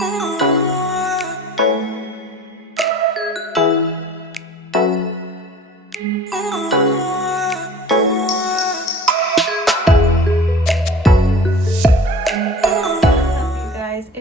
If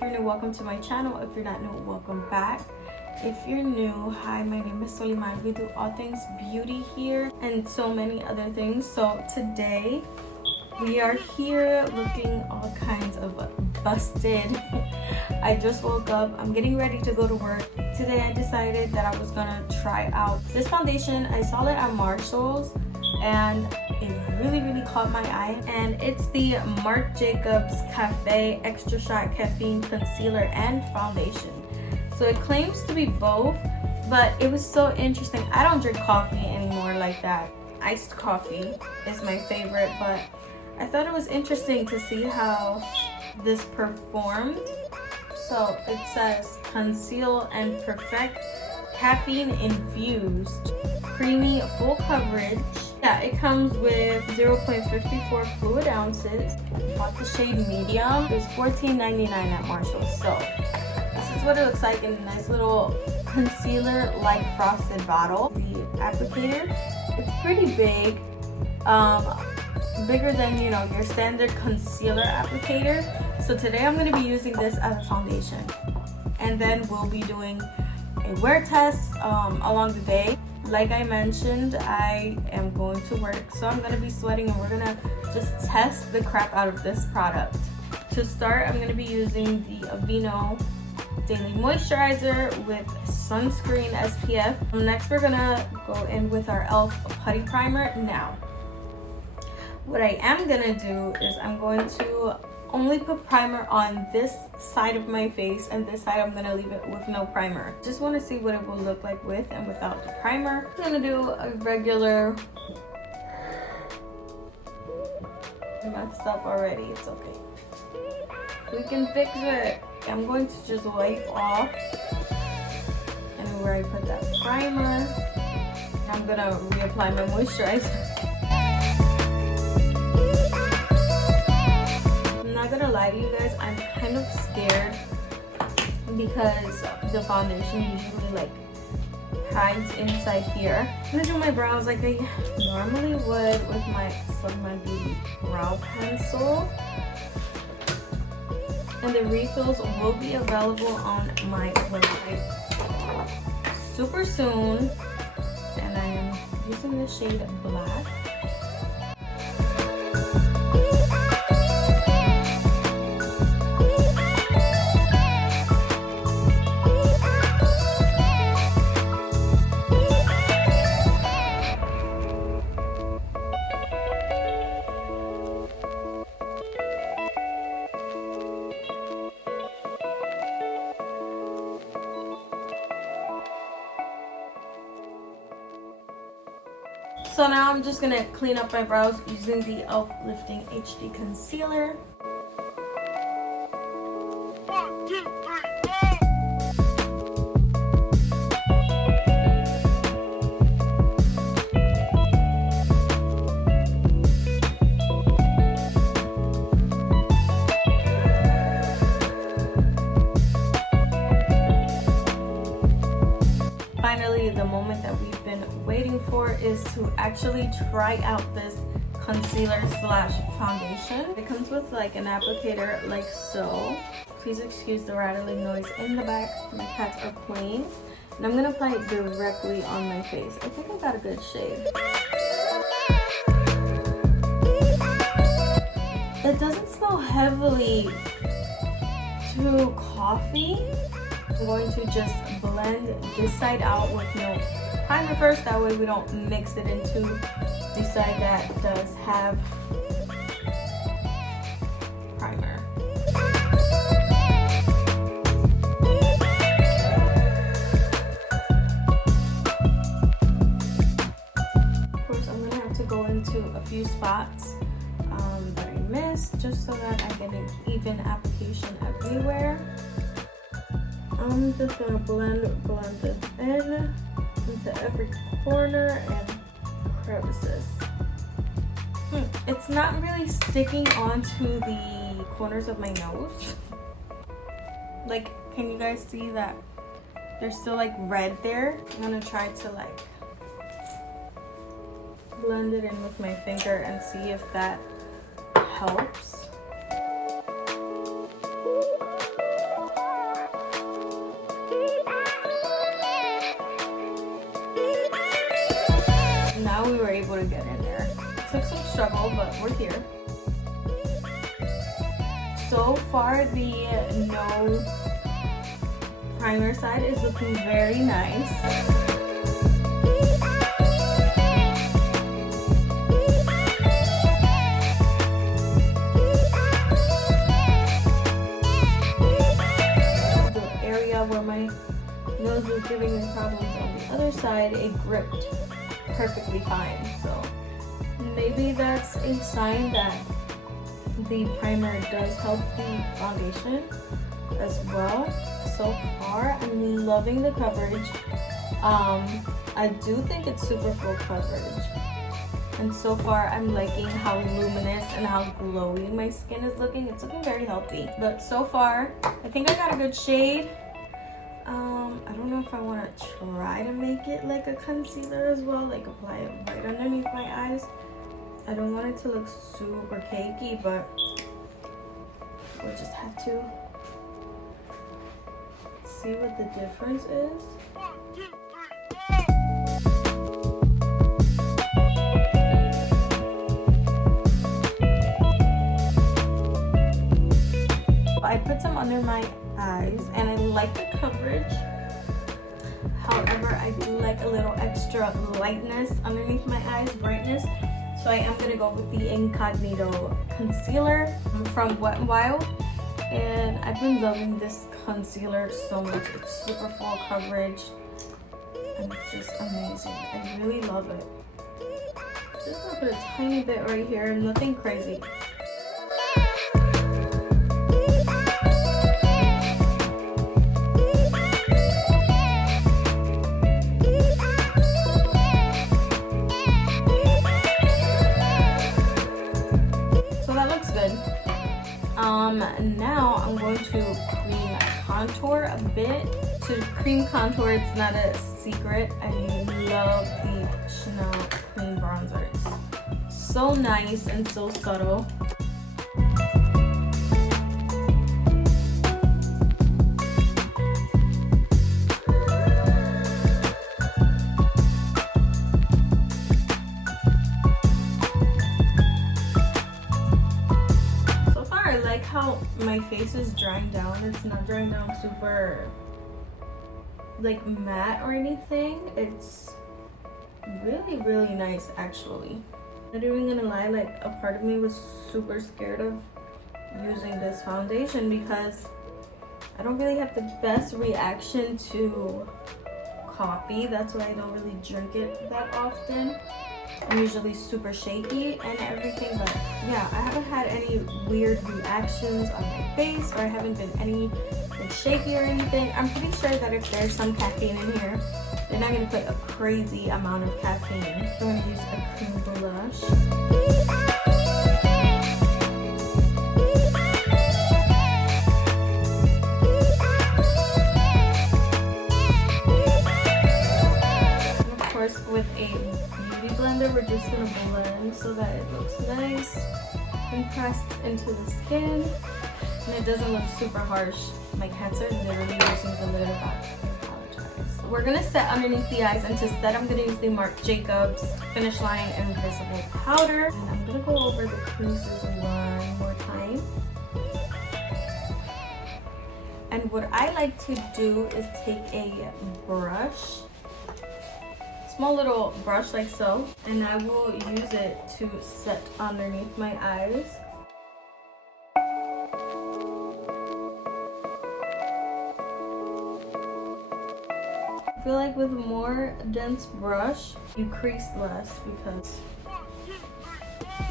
you're new, welcome to my channel. If you're not new, welcome back. If you're new, hi, my name is Soliman. We do all things beauty here and so many other things. So today we are here looking all kinds of busted. I just woke up, I'm getting ready to go to work. Today I decided that I was gonna try out this foundation. I saw it at Marshall's and it really caught my eye, and it's the Marc Jacobs Cafe Extra Shot Caffeine Concealer and Foundation. So it claims to be both, but it was so interesting. I don't drink coffee anymore like that. Iced coffee is my favorite, but I thought it was interesting to see how this performed. So it says conceal and perfect, caffeine infused, creamy full coverage. Yeah, it comes with 0.54 fluid ounces. Bought the shade medium. It was $14.99 at Marshall's. So this is what it looks like in a nice little concealer like frosted bottle. The applicator, it's pretty big, bigger than your standard concealer applicator. So today I'm going to be using this as a foundation, and then we'll be doing a wear test along the day. Like I mentioned, I am going to work, so I'm going to be sweating, and we're going to just test the crap out of this product. To start, I'm going to be using the Aveeno Daily Moisturizer with Sunscreen SPF. Next, we're going to go in with our e.l.f. Putty Primer. Now, what I am going to do is I'm going to only put primer on this side of my face, and this side I'm gonna leave it with no primer. Just want to see what it will look like with and without the primer. I'm gonna do a regular. I messed up already, it's okay. We can fix it. I'm going to just wipe off and where I put that primer. I'm gonna reapply my moisturizer. I'm not gonna lie to you guys, I'm kind of scared because the foundation usually hides inside here. I'm gonna do my brows like I normally would with my Beauty brow pencil, and the refills will be available on my website super soon, and I am using the shade Black. So now I'm just gonna clean up my brows using the e.l.f. Lifting HD Concealer. 1, 2, 3, 4. Finally, the moment that we've been waiting for is to actually try out this concealer slash foundation. It comes with an applicator like so. Please excuse the rattling noise in the back. My cats are playing. And I'm gonna apply it directly on my face. I think I got a good shade. It doesn't smell heavily to coffee. I'm going to just blend this side out with no primer first, that way we don't mix it into the side that does have primer. Of course, I'm going to have to go into a few spots that I missed, just so that I get an even application everywhere. I'm just gonna blend this in into every corner and crevices. It's not really sticking onto the corners of my nose. Like, can you guys see that there's still like red there? I'm gonna try to like blend it in with my finger and see if that helps. Now we were able to get in there. Took some struggle, but we're here. So far, the no primer side is looking very nice. The area where my nose was giving me problems on the other side, it gripped perfectly fine. So maybe that's a sign that the primer does help the foundation as well. So far, I'm loving the coverage. I do think it's super full coverage. And so far, I'm liking how luminous and how glowy my skin is looking. It's looking very healthy. But so far, I think I got a good shade. I don't know if I want to try to make it like a concealer as well, like apply it right underneath my eyes. I don't want it to look super cakey, but we'll just have to see what the difference is. 1, 2, 3, go! I put some under my eyes and I like the coverage. However, I do like a little extra lightness underneath my eyes, brightness. So I am going to go with the Incognito concealer from Wet n Wild. And I've been loving this concealer so much. It's super full coverage. And it's just amazing. I really love it. Just gonna put a tiny bit right here, nothing crazy. Now I'm going to cream contour a bit. To cream contour, it's not a secret. I love the Chanel cream bronzer. It's so nice and so subtle. How my face is drying down. It's not drying down super like matte or anything. It's really nice actually. Not even gonna lie, like a part of me was super scared of using this foundation because I don't really have the best reaction to coffee. That's why I don't really drink it that often. I'm usually super shaky and everything, but yeah, I haven't had any weird reactions on my face, or I haven't been any like shaky or anything. I'm pretty sure that if there's some caffeine in here, they're not gonna put a crazy amount of caffeine. So I'm gonna use a cream blush. With a beauty blender, we're just gonna blend so that it looks nice and pressed into the skin, and it doesn't look super harsh. My cats are literally using the litter box. I apologize. We're gonna set underneath the eyes, and to set, I'm gonna use the Marc Jacobs Finish Line Invisible Powder, and I'm gonna go over the creases one more time. And what I like to do is take a brush, small little brush like so, and I will use it to set underneath my eyes. I feel like with more dense brush, you crease less because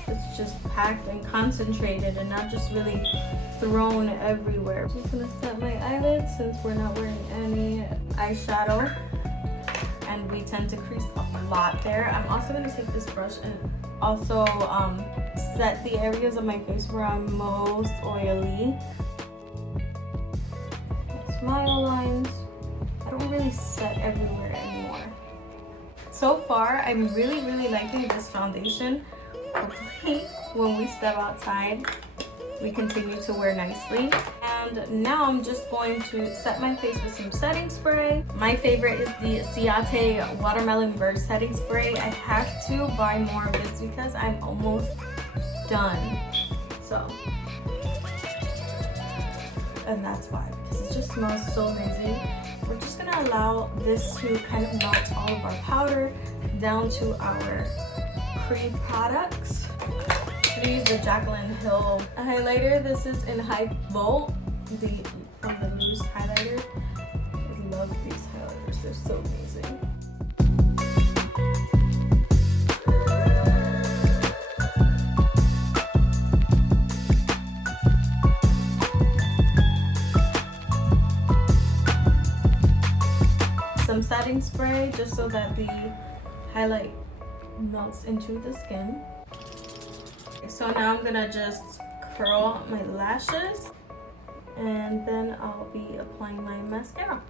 it's just packed and concentrated and not just really thrown everywhere. I'm just gonna set my eyelids since we're not wearing any eyeshadow. And we tend to crease a lot there. I'm also going to take this brush and also set the areas of my face where I'm most oily. smile lines. I don't really set everywhere anymore. So far, I'm really liking this foundation. Hopefully, when we step outside, we continue to wear nicely. And now I'm just going to set my face with some setting spray. My favorite is the Ciate Watermelon Burst Setting Spray. I have to buy more of this because I'm almost done. So, and that's why, because it just smells so amazing. We're just gonna allow this to kind of melt all of our powder down to our cream products. I'm gonna use the Jaclyn Hill highlighter. This is in High Volt, from the loose highlighter. I love these highlighters, they're so amazing. Some setting spray just so that the highlight melts into the skin. So now I'm gonna just curl my lashes and then I'll be applying my mascara.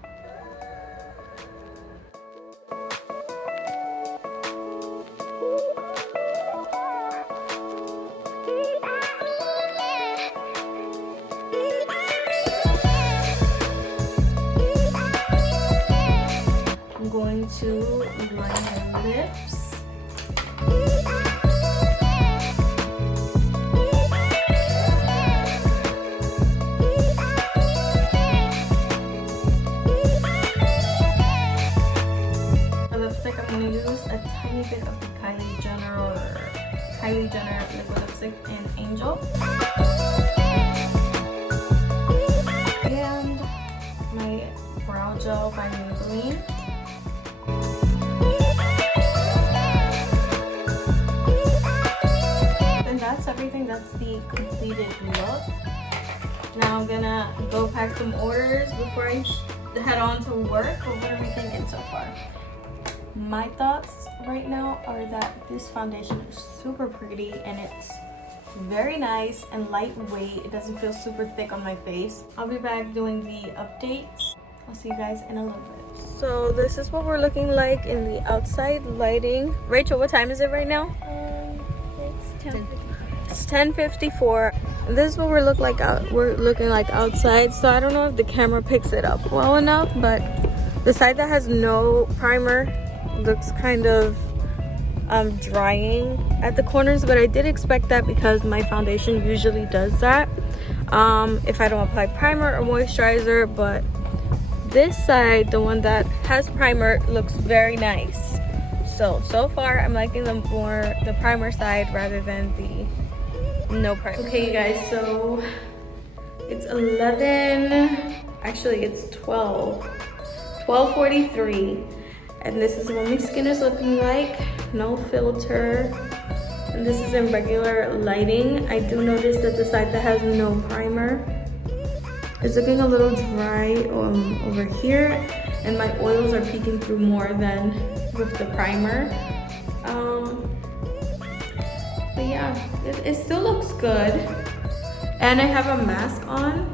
I'm going to line my lips. A tiny bit of the Kylie Jenner liquid lipstick in Angel, and my brow gel by Maybelline. And that's everything. That's the completed look. Now I'm gonna go pack some orders before I head on to work. But what are we thinking so far? My thoughts right now are that this foundation is super pretty and it's very nice and lightweight. It doesn't feel super thick on my face. I'll be back doing the updates. I'll see you guys in a little bit. So this is what we're looking like in the outside lighting. Rachel, what time is it right now? It's 10:54. It's 10:54. This is what we're looking like outside. So I don't know if the camera picks it up well enough, but the side that has no primer looks kind of drying at the corners, but I did expect that because my foundation usually does that if I don't apply primer or moisturizer. But this side, the one that has primer, looks very nice. So far I'm liking the primer side rather than the no primer. Okay you guys, so it's 11, actually it's 12:43. And this is what my skin is looking like, no filter. And this is in regular lighting. I do notice that the side that has no primer is looking a little dry over here. And my oils are peeking through more than with the primer. But yeah, it still looks good. And I have a mask on.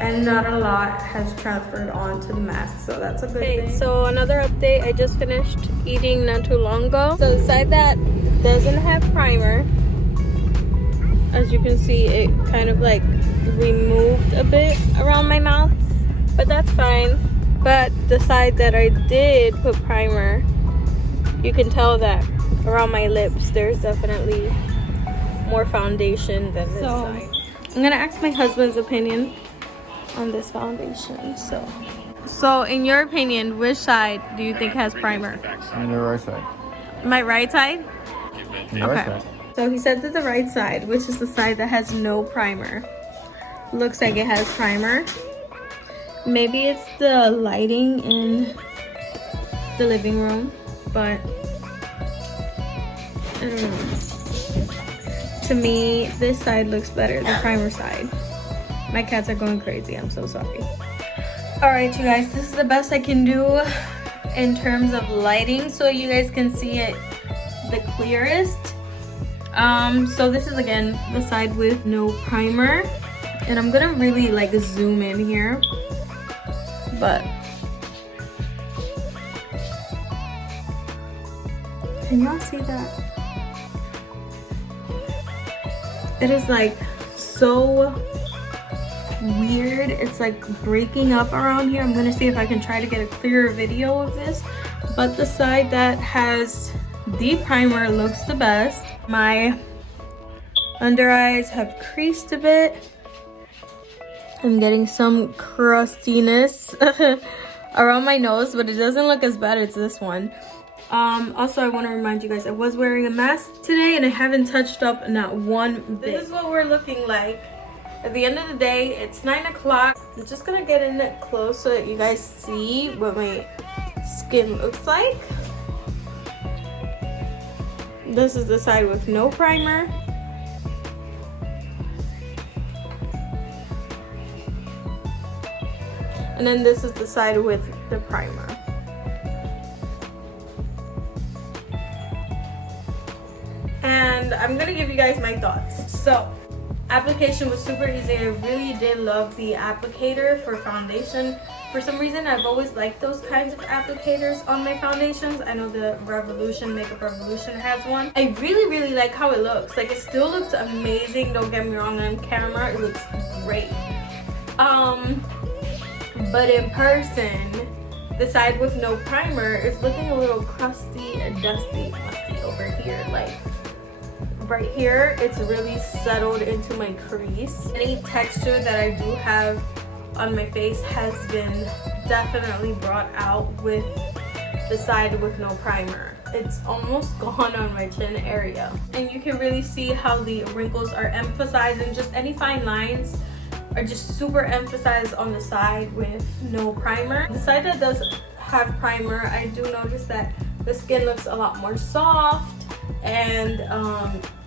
And not a lot has transferred onto the mask, so that's a good thing. So another update, I just finished eating not too long ago. So the side that doesn't have primer, as you can see, it kind of like removed a bit around my mouth, but that's fine. But the side that I did put primer, you can tell that around my lips there's definitely more foundation than this side. I'm gonna ask my husband's opinion on this foundation. So in your opinion, which side do you think has primer? On your right side. My right side? Your right side. So he said that the right side, which is the side that has no primer, looks like it has primer. Maybe it's the lighting in the living room, but I don't know. To me, this side looks better, the primer side. My cats are going crazy, I'm so sorry. Alright you guys, this is the best I can do in terms of lighting so you guys can see it the clearest. So this is again the side with no primer, and I'm gonna really like zoom in here but can y'all see that? It is like so weird. It's like breaking up around here. I'm gonna see if I can try to get a clearer video of this, but the side that has the primer looks the best. My under eyes have creased a bit. I'm getting some crustiness around my nose, but it doesn't look as bad as this one. Also, I want to remind you guys, I was wearing a mask today and I haven't touched up not one bit. This is what we're looking like. At the end of the day, it's 9 o'clock. I'm just gonna get in it close so that you guys see what my skin looks like. This is the side with no primer. And then this is the side with the primer. And I'm gonna give you guys my thoughts. So, application was super easy. I really did love the applicator for foundation. For some reason, I've always liked those kinds of applicators on my foundations. I know the Revolution, Makeup Revolution has one. I really like how it looks. Like, it still looks amazing. Don't get me wrong, on camera, it looks great. But in person, the side with no primer is looking a little crusty and dusty, musty over here. Like, right here, it's really settled into my crease. Any texture that I do have on my face has been definitely brought out with the side with no primer. It's almost gone on my chin area. And you can really see how the wrinkles are emphasized, and just any fine lines are just super emphasized on the side with no primer. The side that does have primer, I do notice that the skin looks a lot more soft, and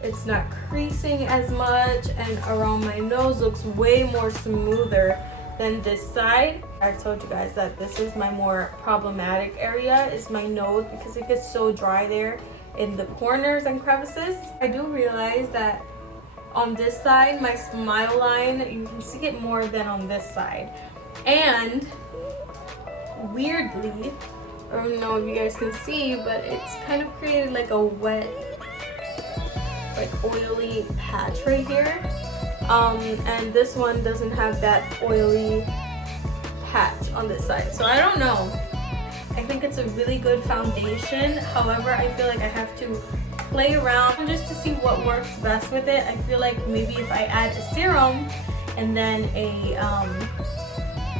it's not creasing as much, and around my nose looks way more smoother than this side. I told you guys that this is my more problematic area, is my nose, because it gets so dry there in the corners and crevices. I do realize that on this side, my smile line, you can see it more than on this side. And weirdly, I don't know if you guys can see, but it's kind of created like a wet, like oily patch right here. And this one doesn't have that oily patch on this side. So I don't know. I think it's a really good foundation. However, I feel like I have to play around just to see what works best with it. I feel like maybe if I add a serum and then a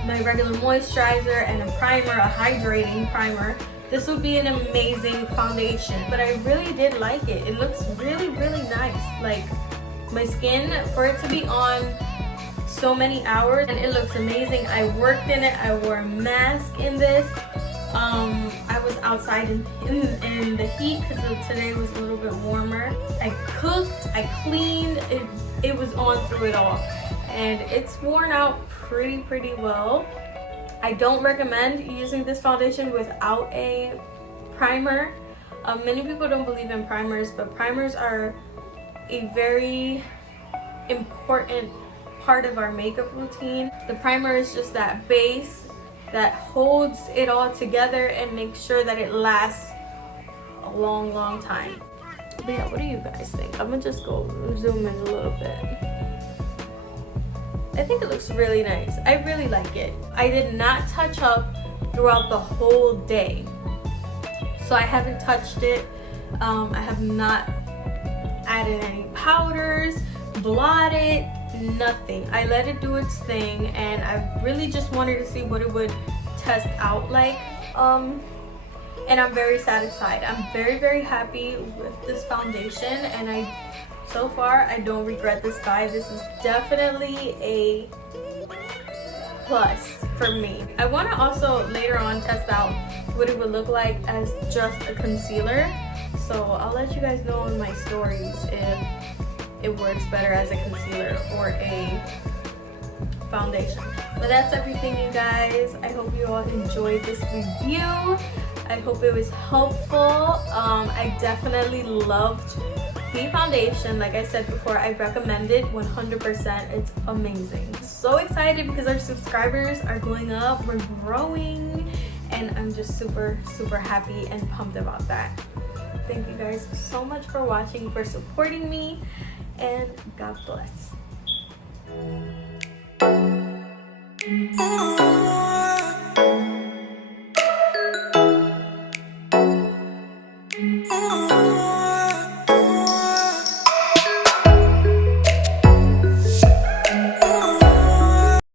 my regular moisturizer and a primer, a hydrating primer, this would be an amazing foundation. But I really did like it. It looks really nice. Like, my skin, for it to be on so many hours, and it looks amazing. I worked in it. I wore a mask in this. I was outside in the heat because today was a little bit warmer. I cooked, I cleaned, it was on through it all. And it's worn out pretty well. I don't recommend using this foundation without a primer. Many people don't believe in primers, but primers are a very important part of our makeup routine. The primer is just that base that holds it all together and makes sure that it lasts a long time. But yeah, what do you guys think? I'm gonna just go zoom in a little bit. I think it looks really nice. I really like it. I did not touch up throughout the whole day, so I haven't touched it. I have not added any powders, blotted, nothing. I let it do its thing, and I really just wanted to see what it would test out like. And I'm very satisfied. I'm very happy with this foundation, and so far I don't regret this buy. This is definitely a plus for me. I want to also later on test out what it would look like as just a concealer, so I'll let you guys know in my stories if it works better as a concealer or a foundation. But that's everything, you guys. I hope you all enjoyed this review. I hope it was helpful. I definitely loved The foundation, like I said before, I recommend it 100%. It's amazing. So excited because our subscribers are going up, we're growing, and I'm just super happy and pumped about that. Thank you guys so much for watching, for supporting me, and God bless. Oh.